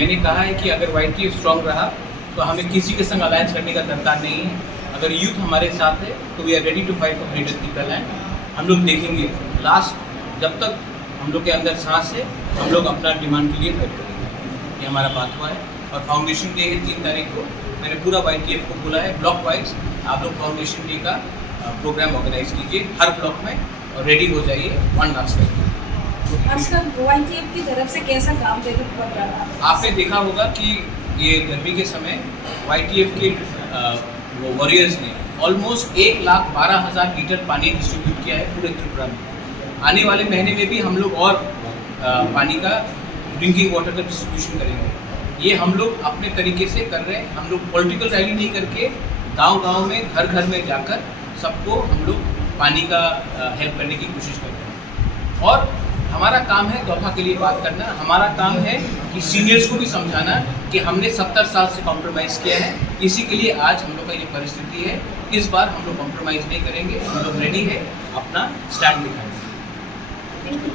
मैंने कहा है कि अगर YTF स्ट्रॉन्ग रहा तो हमें किसी के संग अलायंस करने का दरकार नहीं है। अगर यूथ हमारे साथ है तो we are ready to fight for greater people एंड हम लोग देखेंगे लास्ट जब तक हम लोग के अंदर सांस है हम लोग अपना डिमांड के लिए फाइट करेंगे। ये हमारा बात हुआ है और फाउंडेशन डे है 3 तारीख को। मैंने पूरा YTF को बोला है ब्लॉक वाइज आप लोग फाउंडेशन डे का प्रोग्राम ऑर्गेनाइज कीजिए हर ब्लॉक में और रेडी हो जाइए 1 लाख से। आजकल YTF की तरफ से कैसा काम देखने को पड़ रहा है? आपने देखा होगा कि ये गर्मी के समय YTF के वो वॉरियर्स ने ऑलमोस्ट 1,12,000 लीटर पानी डिस्ट्रीब्यूट किया है पूरे त्रिपुरा में। आने वाले महीने में भी हम लोग और पानी का ड्रिंकिंग वाटर का डिस्ट्रीब्यूशन करेंगे। ये हम लोग अपने तरीके से कर रहे हैं। हम लोग पॉलिटिकल रैली नहीं करके गांव-गांव में घर में जाकर सबको हम लोग पानी का हेल्प करने की कोशिश कर रहे हैं। और हमारा काम है दोफा के लिए बात करना। हमारा काम है कि सीनियर्स को भी समझाना कि हमने 70 साल से कॉम्प्रोमाइज़ किया है। इसी के लिए आज हम लोग का ये परिस्थिति है। इस बार हम लोग कॉम्प्रोमाइज़ नहीं करेंगे। हम लोग रेडी है अपना स्टैंड दिखाने। Thank you.